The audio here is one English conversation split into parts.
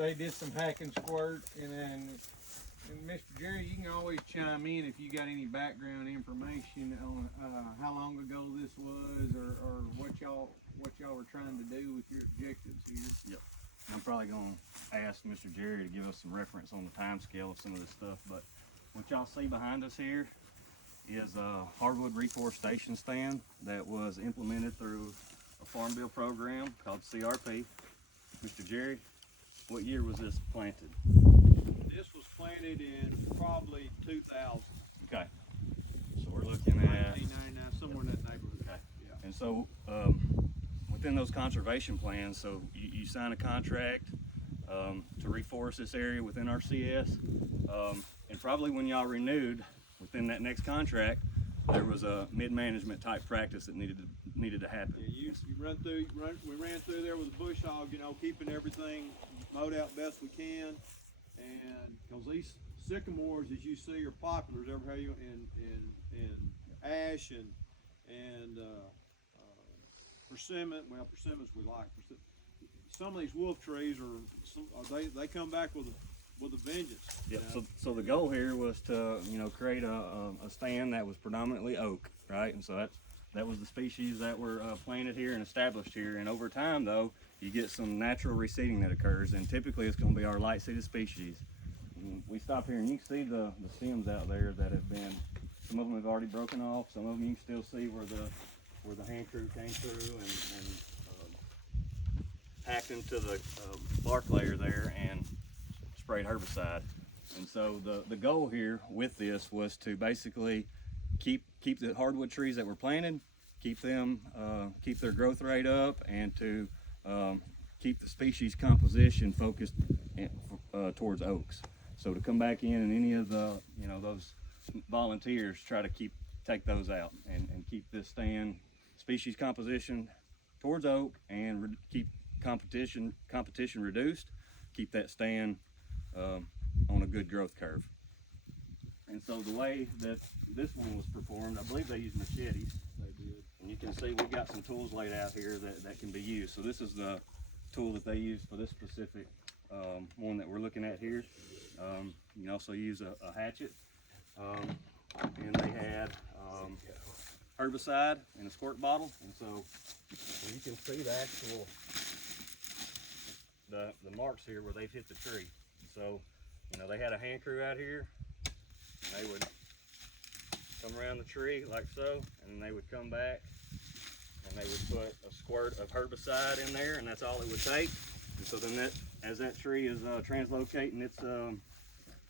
they did some hack and squirt, and then Mr. Jerry, you can always chime in if you got any background information on how long ago this was, or what y'all were trying to do with your objectives here. Yep. I'm probably going to ask Mr. Jerry to give us some reference on the time scale of some of this stuff, but what y'all see behind us here is a hardwood reforestation stand that was implemented through a Farm Bill program called CRP. Mr. Jerry, what year was this planted? This was planted in probably 2000. Okay. So we're looking at 1999, somewhere in that neighborhood. Okay. Yeah. And so within those conservation plans, so you sign a contract to reforest this area within our CS, and probably when y'all renewed within that next contract, there was a mid-management type practice that needed to happen. Yeah, we ran through there with a bush hog, you know, keeping everything mowed out best we can, and because these sycamores, as you see, are popular everywhere you in ash and persimmon. Well, persimmons we like. Some of these wolf trees they come back with a vengeance. Yep. So the goal here was to create a stand that was predominantly oak, right? And so that was the species that were planted here and established here. And over time, though, you get some natural reseeding that occurs, and typically it's going to be our light seeded species. And we stop here and you can see the stems out there that have been. Some of them have already broken off. Some of them you can still see where the hand crew came through and hacked into the bark layer there and sprayed herbicide. And so the goal here with this was to basically keep the hardwood trees that were planted, keep their growth rate up, and to keep the species composition focused towards oaks. So to come back in and any of the those volunteers try to take those out and keep this stand species composition towards oak and keep competition reduced, keep that stand on a good growth curve. And so the way that this one was performed, I believe they used machetes. They did. And you can see we've got some tools laid out here that can be used. So this is the tool that they used for this specific one that we're looking at here. You can also use a hatchet. And they had herbicide in a squirt bottle. And so you can see the actual the marks here where they've hit the tree. So they had a hand crew out here, and they would come around the tree like so, and they would come back and they would put a squirt of herbicide in there, and that's all it would take. And so then as that tree is translocating its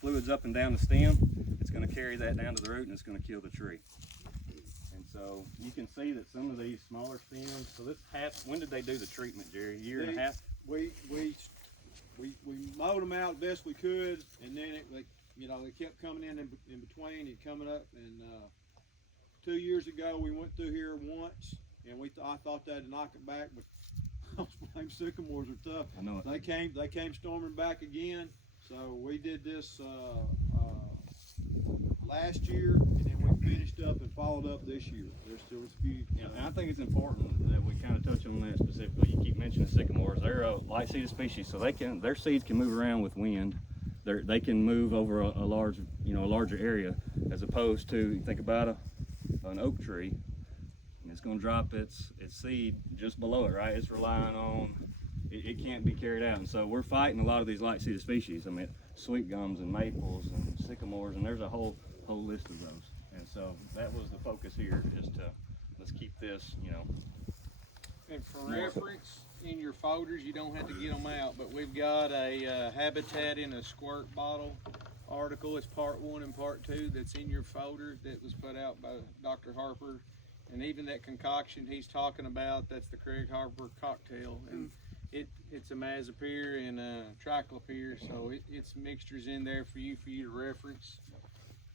fluids up and down the stem, it's going to carry that down to the root and it's going to kill the tree. And so you can see that some of these smaller stems, so when did they do the treatment, Jerry? A year and a half? We mowed them out best we could, and then they kept coming in between and coming up. And 2 years ago, we went through here once, and I thought that'd knock it back, but those sycamores are tough. I know it. They came storming back again. So we did this last year, and then we finished up and followed up this year. There's still a few. Yeah, and I think it's important that we kind of touch on that specifically. You keep mentioning sycamores. They're a light seeded species, so their seeds can move around with wind. They can move over a larger area, as opposed to, you think about an oak tree, and it's going to drop its seed just below it, right? It's relying on it can't be carried out. And so we're fighting a lot of these light seeded species. I mean, sweet gums and maples and sycamores, and there's a whole list of those. And so that was the focus here, is let's keep this, And for reference, in your folders, you don't have to get them out, but we've got a habitat in a squirt bottle article. It's part 1 and part 2 that's in your folder that was put out by Dr. Harper. And even that concoction he's talking about, that's the Craig Harper cocktail. And it's a imazapyr and a triclopyr, so it's mixtures in there for you to reference.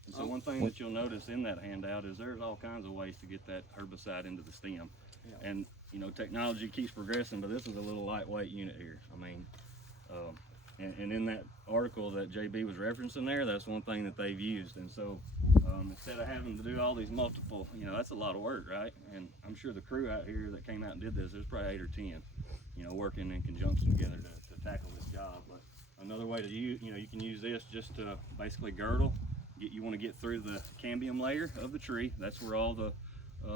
And so one thing that you'll notice in that handout is there's all kinds of ways to get that herbicide into the stem. Yeah. And technology keeps progressing, but this is a little lightweight unit here. I mean, and in that article that JB was referencing there, that's one thing that they've used. And so instead of having to do all these multiple, that's a lot of work, right? And I'm sure the crew out here that came out and did this, there's probably 8 or 10, working in conjunction together to tackle this job. But Another way to use, you can use this just to basically girdle. You want to get through the cambium layer of the tree. That's where all the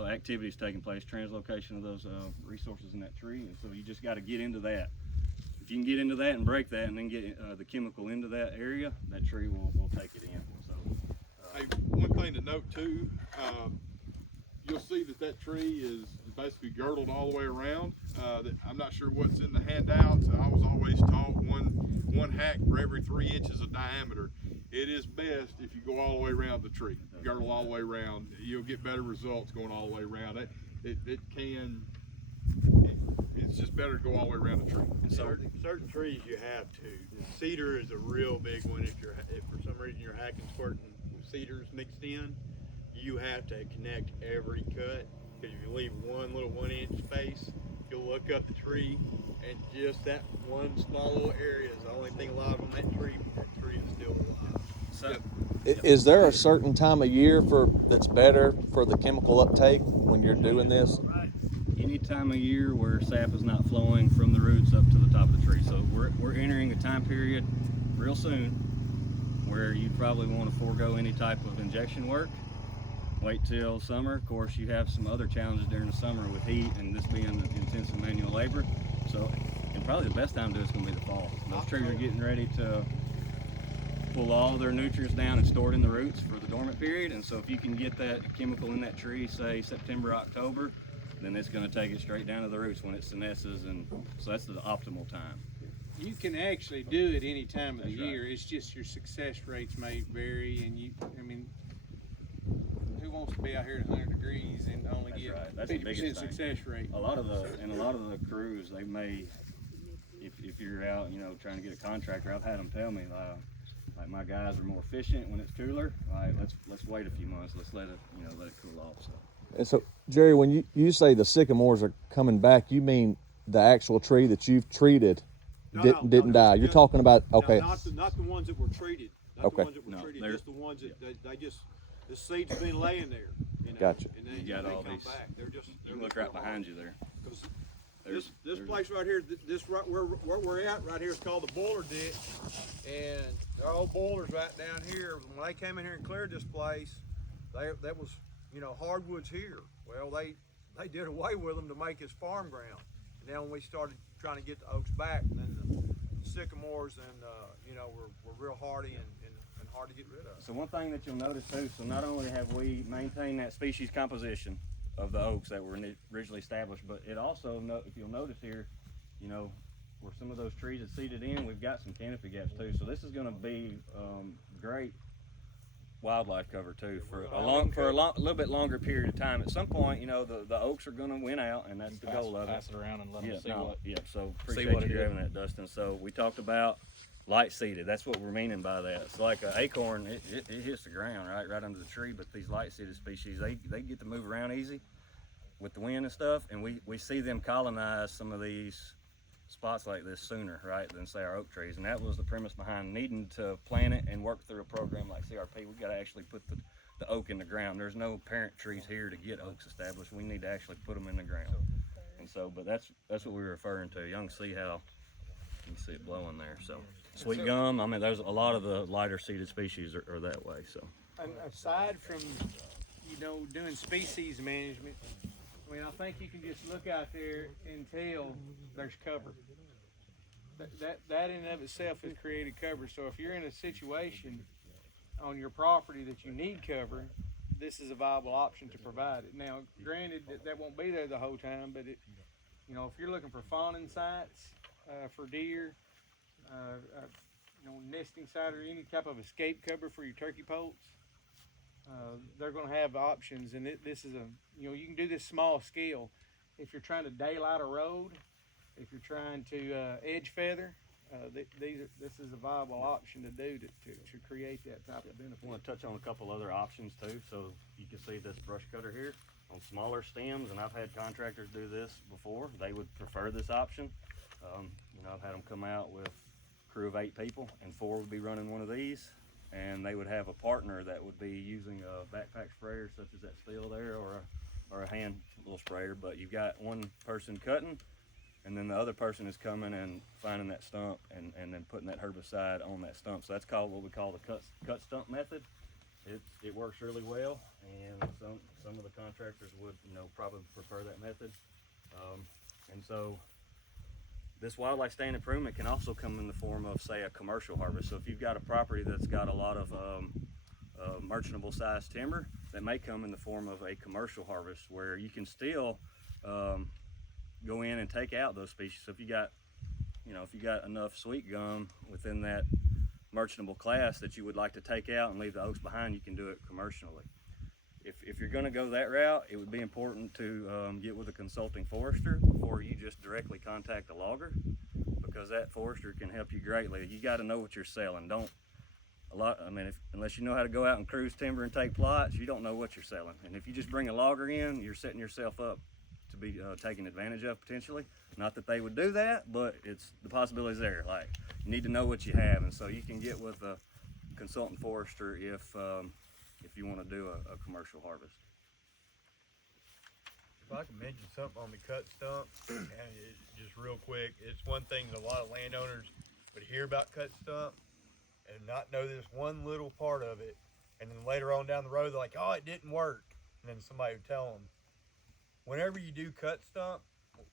activities taking place, translocation of those resources in that tree. And so you just got to get into that. If you can get into that and break that and then get the chemical into that area, that tree will take it in. So, hey, one thing to note too, you'll see that tree is basically girdled all the way around. I'm not sure what's in the handouts. I was always taught one hack for every 3 inches of diameter. It is best if you go all the way around the tree, girdle all the way around. You'll get better results going all the way around. It's just better to go all the way around the tree. Certain trees you have to. Cedar is a real big one. If for some reason you're hacking squirting cedars mixed in, you have to connect every cut, because if you leave one little 1 inch space, you'll look up the tree and just that one small little area is the only thing alive on that tree. That tree is still alive. so Is there a certain time of year that's better for the chemical uptake when you're doing this? any time of year where sap is not flowing from the roots up to the top of the tree. So we're entering a time period real soon where you'd probably want to forego any type of injection work. Wait till summer. Of course, you have some other challenges during the summer with heat and this being intensive manual labor. So, and probably the best time to do it's going to be the fall. Those trees are getting ready to pull all their nutrients down and store it in the roots for the dormant period. And so if you can get that chemical in that tree, say September, October, then it's going to take it straight down to the roots when it senesces, and so that's the optimal time. You can actually do it any time of the That's right. year. It's just your success rates may vary, and who wants to be out here at 100 degrees and only That's get right. That's the 50% biggest thing. success rate? A lot of the crews, they may, if you're out, trying to get a contractor, I've had them tell me, like my guys are more efficient when it's cooler. All right, let's wait a few months. Let's let it cool off. So. And so, Jerry, when you say the sycamores are coming back, you mean the actual tree that you've treated didn't die? You're talking about, okay. No, not the ones that were treated. Not Okay. the ones that were No, treated. they're- Just the ones that the seed's been laying there. Gotcha. And they, You got they all come these. back. They're just. You can look right behind you there. This place right here, this right where we're at right here is called the boiler ditch, and there are old boilers right down here. When they came in here and cleared this place, that was hardwoods here. Well, they did away with them to make his farm ground. And then when we started trying to get the oaks back, then the sycamores and were real hardy and hard to get rid of. So one thing that you'll notice too, so not only have we maintained that species composition of the oaks that were originally established, but it also, if you'll notice here, where some of those trees are seeded in, we've got some canopy gaps too. So this is going to be great wildlife cover too for a little bit longer period of time. At some point, the oaks are going to win out, and that's the goal of it. Pass it around and let them see what. Yeah, so what appreciate it you is. grabbing that, Dustin. So we talked about light seeded. That's what we're meaning by that. It's like an acorn, it hits the ground right under the tree, but these light seeded species, they get to move around easy with the wind and stuff, and we see them colonize some of these spots like this sooner, right, than say our oak trees. And that was the premise behind needing to plant it and work through a program like CRP. We got to actually put the oak in the ground. There's no parent trees here to get oaks established. We need to actually put them in the ground. And so, but that's what we're referring to. You can see how, you can see it blowing there. So sweet gum, there's a lot of the lighter seeded species are that way. So And aside from doing species management, I think you can just look out there and tell there's cover. That in and of itself has created cover. So if you're in a situation on your property that you need cover, this is a viable option to provide it. Now, granted, that won't be there the whole time, but if you're looking for fawning sites for deer, nesting site or any type of escape cover for your turkey poults, they're going to have options, and this is you can do this small scale. If you're trying to daylight a road, if you're trying to edge feather, this is a viable option to do to create that type of benefit. I want to touch on a couple other options too. So you can see this brush cutter here on smaller stems, and I've had contractors do this before. They would prefer this option. I've had them come out with a crew of 8 people, and 4 would be running one of these. And they would have a partner that would be using a backpack sprayer such as that steel there, or a hand little sprayer. But you've got one person cutting and then the other person is coming and finding that stump and then putting that herbicide on that stump. So that's called what we call the cut stump method. It works really well, and some of the contractors would probably prefer that method. And so this wildlife stand improvement can also come in the form of, say, a commercial harvest. So if you've got a property that's got a lot of merchantable size timber, that may come in the form of a commercial harvest where you can still go in and take out those species. So if you got enough sweet gum within that merchantable class that you would like to take out and leave the oaks behind, you can do it commercially. If you're going to go that route, it would be important to get with a consulting forester before you just directly contact a logger, because that forester can help you greatly. You got to know what you're selling. Unless you know how to go out and cruise timber and take plots, you don't know what you're selling. And if you just bring a logger in, you're setting yourself up to be taken advantage of potentially. Not that they would do that, but it's the possibility's there. Like, you need to know what you have, and so you can get with a consultant forester if you want to do a commercial harvest. If I can mention something on the cut stump, and just real quick, it's one thing that a lot of landowners would hear about cut stump and not know this one little part of it, and then later on down the road they're like, oh, it didn't work, and then somebody would tell them, whenever you do cut stump,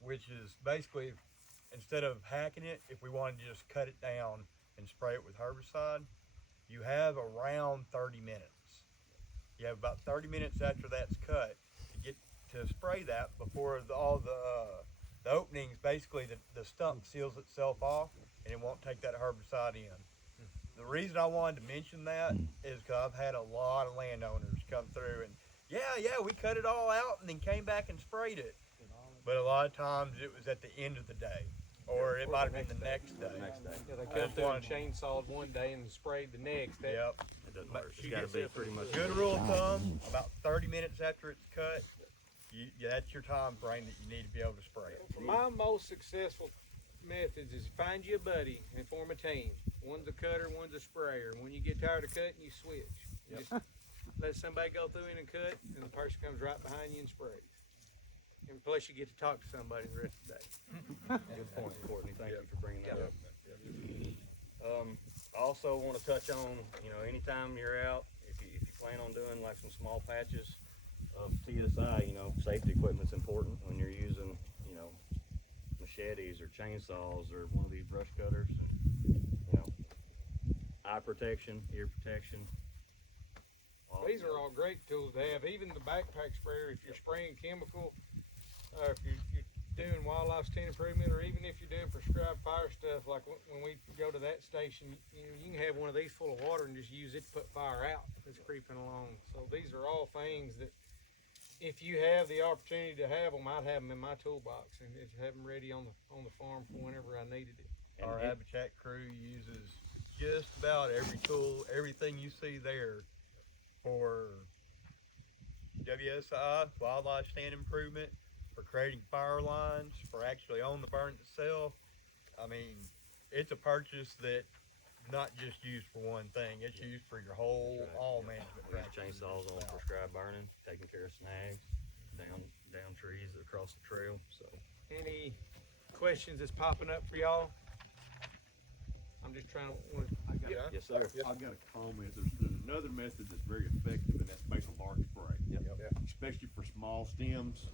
which is basically, instead of hacking it, if we want to just cut it down and spray it with herbicide, you have around 30 minutes. You have about 30 minutes after that's cut to get to spray that before all the openings, basically the stump seals itself off and it won't take that herbicide in. The reason I wanted to mention that is because I've had a lot of landowners come through and yeah, we cut it all out and then came back and sprayed it. But a lot of times it was at the end of the day, or it might have been the next day. Yeah, they come through and chainsawed one day and sprayed the next. Yep. It doesn't work. It's got to be pretty much. Good rule of thumb, about 30 minutes after it's cut, that's your time frame that you need to be able to spray it. My most successful methods is find you a buddy and form a team. One's a cutter, one's a sprayer. When you get tired of cutting, you switch. Just let somebody go through in and cut, and the person comes right behind you and sprays. And plus, you get to talk to somebody the rest of the day. Good point, Courtney. Thank you for bringing that up. I also want to touch on, anytime you're out, if you plan on doing like some small patches of TSI, safety equipment's important when you're using, machetes or chainsaws or one of these brush cutters. Eye protection, ear protection. These are all great tools to have. Even the backpack sprayer, if you're spraying chemical, if you're doing wildlife stand improvement, or even if you're doing prescribed fire stuff, like when we go to that station, you can have one of these full of water and just use it to put fire out that's creeping along. So these are all things that, if you have the opportunity to have them, I'd have them in my toolbox and just have them ready on the farm for whenever I needed it. Our habitat crew uses just about every tool, everything you see there for WSI, wildlife stand improvement, for creating fire lines, for actually on the burn itself. I mean, it's a purchase that not just used for one thing, it's used for your whole, all management. We use chainsaws on prescribed burning, taking care of snags, down trees across the trail. So, Any questions that's popping up for y'all? I'm just trying to. yes, sir. I've got a comment. There's another method that's very effective, and that's basal bark spray. Especially for small stems.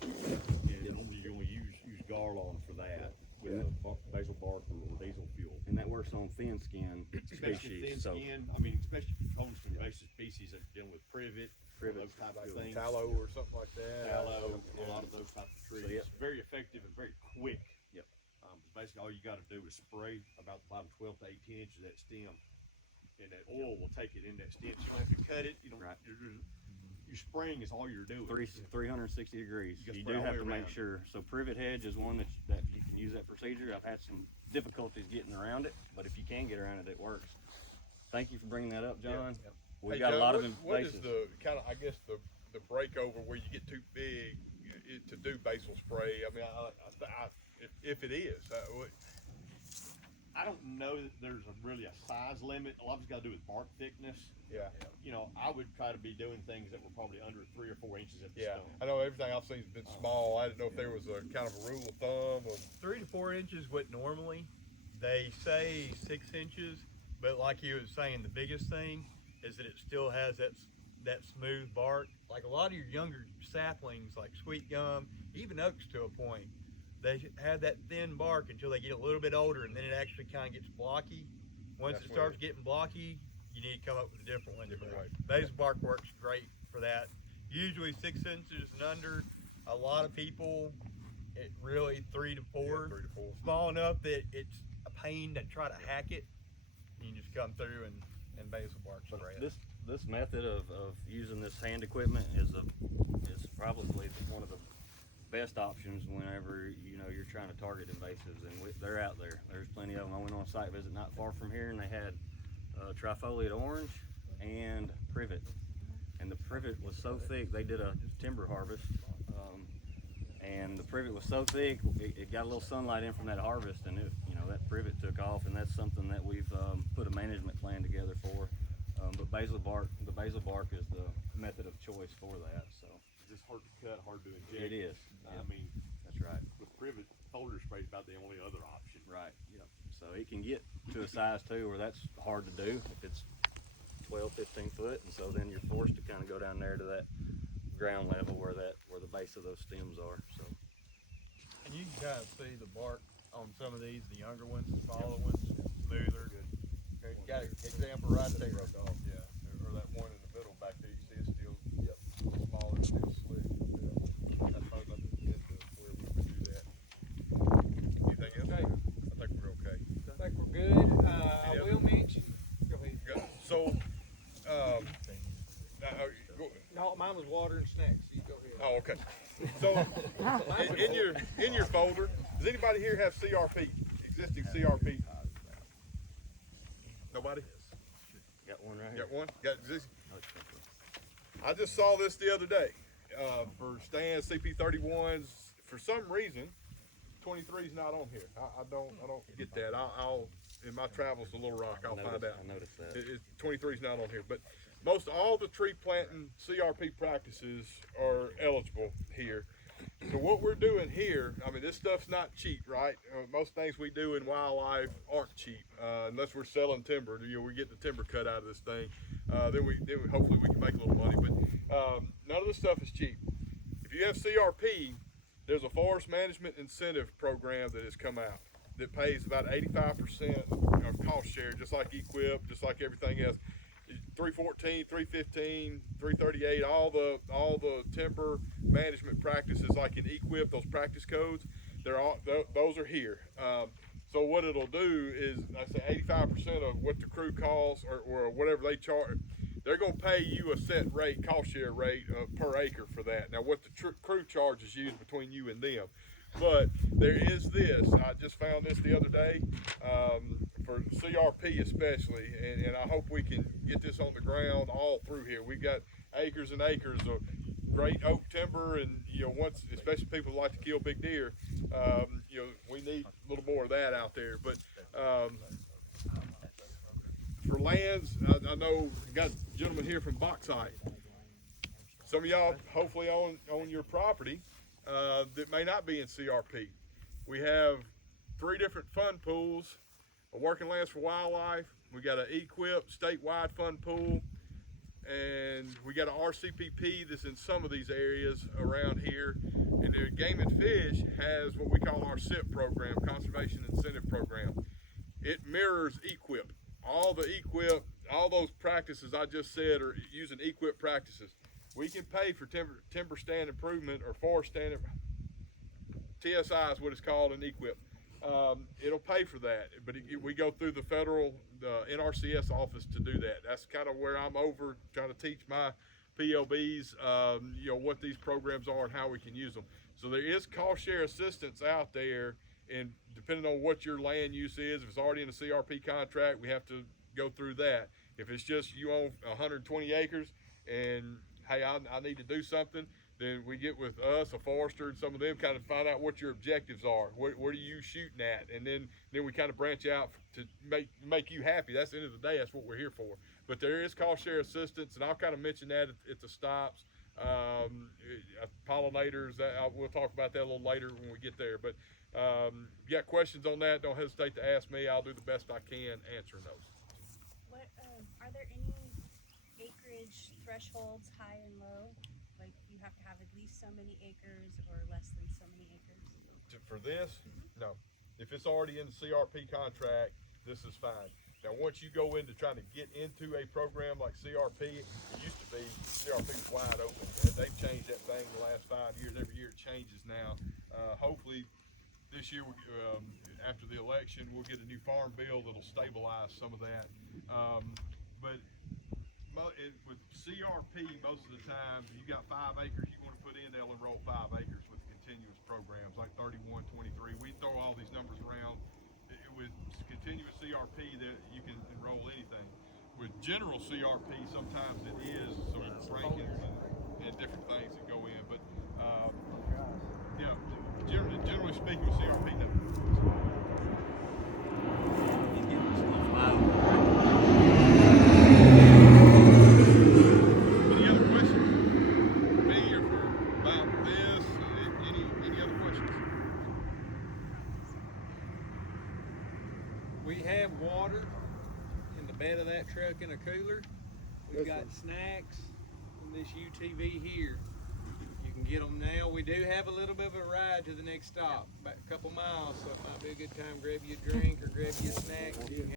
And normally you're gonna use garland for that with basal bark or diesel fuel. And that works on thin skin Especially species. thin skin. Especially for controlling some invasive species that are dealing with privet, those type of things. Tallow or something like that. Tallow, a lot of those types of trees. So, Very effective and very quick. Yep. Basically, all you got to do is spray about the bottom 12 to 18 inches of that stem, and that oil will take it in that stem. So if you cut it, Right. Your spraying is all you're doing. 360 degrees. You gotta You spray do all have the to way make around. sure. So privet hedge is one that you can use that procedure. I've had some difficulties getting around it, but if you can get around it, it works. Thank you for bringing that up, John. We've Hey, got a Joe, lot of what is invasives. the kind of, I guess, the breakover where you get too big to do basal spray? I mean, if it is, I don't know that there's really a size limit. A lot of it's got to do with bark thickness. Yeah. You know, I would try to be doing things that were probably under 3 or 4 inches at the Yeah, stump. I know everything I've seen has been small. I didn't know if there was a kind of a rule of thumb of 3 to 4 inches what normally. They say 6 inches, but like you was saying, the biggest thing is that it still has that smooth bark. Like a lot of your younger saplings, like sweet gum, even oaks to a point, they have that thin bark until they get a little bit older, and then it actually kind of gets blocky. Once That's it starts getting blocky, you need to come up with a different one. Different way. Basil bark works great for that. Usually 6 inches and under. A lot of people, it really 3 to 4. Yeah, 3 to 4. Small enough that it's a pain to try to hack it. You can just come through and basil bark spray it. This method of using this hand equipment is probably one of the best options whenever you're trying to target invasives, and they're out there. There's plenty of them. I went on a site visit not far from here, and they had trifoliate orange and privet, and the privet was so thick. They did a timber harvest, and the privet was so thick it got a little sunlight in from that harvest, and that privet took off, and that's something that we've put a management plan together for. But the basil bark is the method of choice for that. So It's just hard to cut, hard to inject. it is. I mean, That's right. with privet, folder spray is about the only other option. Right. Yep. So it can get to a size too where that's hard to do if it's 12, 15 foot, and so then you're forced to kind of go down there to that ground level where the base of those stems are. So And you can kind of see the bark on some of these, the younger ones, the smaller ones, smoother. Okay, you got an example right there. broke off, yeah. Or that one in the middle back there, you see it's still a little smaller, still slick. Yeah. That's probably about the end of where we would do that. Anything else? Okay. I think we're okay. I think we're good. I will mention, go ahead. Good. So, No, mine was water and snacks, so you go ahead. oh, okay. So, in your folder, does anybody here have CRP? Existing CRP? Nobody? got one right here. Got one? Got existing? I just saw this the other day for Stan's CP31s. For some reason, 23 is not on here. I don't get that. I'll in my travels to Little Rock, I'll find out. I noticed that. 23 is not on here, but most all the tree planting CRP practices are eligible here. So what we're doing here, I mean, this stuff's not cheap, right? Most things we do in wildlife aren't cheap, unless we're selling timber. We get the timber cut out of this thing. Then we hopefully we can make a little money. But none of this stuff is cheap. If you have CRP, there's a forest management incentive program that has come out that pays about 85% of cost share, just like Equip, just like everything else. 314, 315, 338, all the timber management practices like in Equip, those practice codes, those are here. So what it'll do is, I say 85% of what the crew costs or whatever they charge, they're going to pay you a set rate, cost share rate per acre for that. Now what the crew charges you is between you and them. But there is this, I just found this the other day, for CRP especially, and I hope we can get this on the ground all through here. We've got acres and acres of great oak timber, and especially people who like to kill big deer, we need a little more of that out there. But for lands, I know you got a gentleman here from Bauxite. Some of y'all hopefully own your property that may not be in CRP. We have 3 different fund pools: a Working Lands for Wildlife, we got an Equip statewide fund pool, and we got an RCPP that's in some of these areas around here. And the Game and Fish has what we call our SIP program, Conservation Incentive Program. It mirrors Equip. All those practices I just said are using Equip practices. We can pay for timber stand improvement or forest stand. TSI is what it's called in Equip. It'll pay for that, but we go through the federal, the NRCS office to do that. That's kind of where I'm over trying to teach my PLBs, what these programs are and how we can use them. So there is cost share assistance out there, and depending on what your land use is, if it's already in a CRP contract, we have to go through that. If it's just you own 120 acres and hey, I need to do something, then we get with us, a forester, and some of them kind of find out what your objectives are. What are you shooting at? And then we kind of branch out to make you happy. That's the end of the day. That's what we're here for. But there is cost share assistance, and I'll kind of mention that at the stops. Pollinators, we'll talk about that a little later when we get there. But if you got questions on that, don't hesitate to ask me. I'll do the best I can answering those. What are there any acreage thresholds, high and low? Like you have to have at least so many acres or less than so many acres? For this, no. If it's already in the CRP contract, this is fine. Now, once you go into trying to get into a program like CRP, it used to be CRP was wide open. They've changed that thing the last 5 years. Every year it changes now. Hopefully, this year, after the election, we'll get a new farm bill that'll stabilize some of that. But with CRP, most of the time, you got 5 acres you want to put in, they'll enroll 5 acres with continuous programs like 31, 23. We throw all these numbers around. With continuous CRP, that you can enroll anything. With general CRP, sometimes it is sort of rankings and different things that go in. But you know, generally speaking, with CRP, no. Any other questions for me or about this? Any other questions? We have water in the bed of that truck in a cooler. We've got snacks in this UTV here. You can get them now. We do have a little bit of a ride to the next stop, about a couple miles, so it might be a good time to grab you a drink or grab you a snack.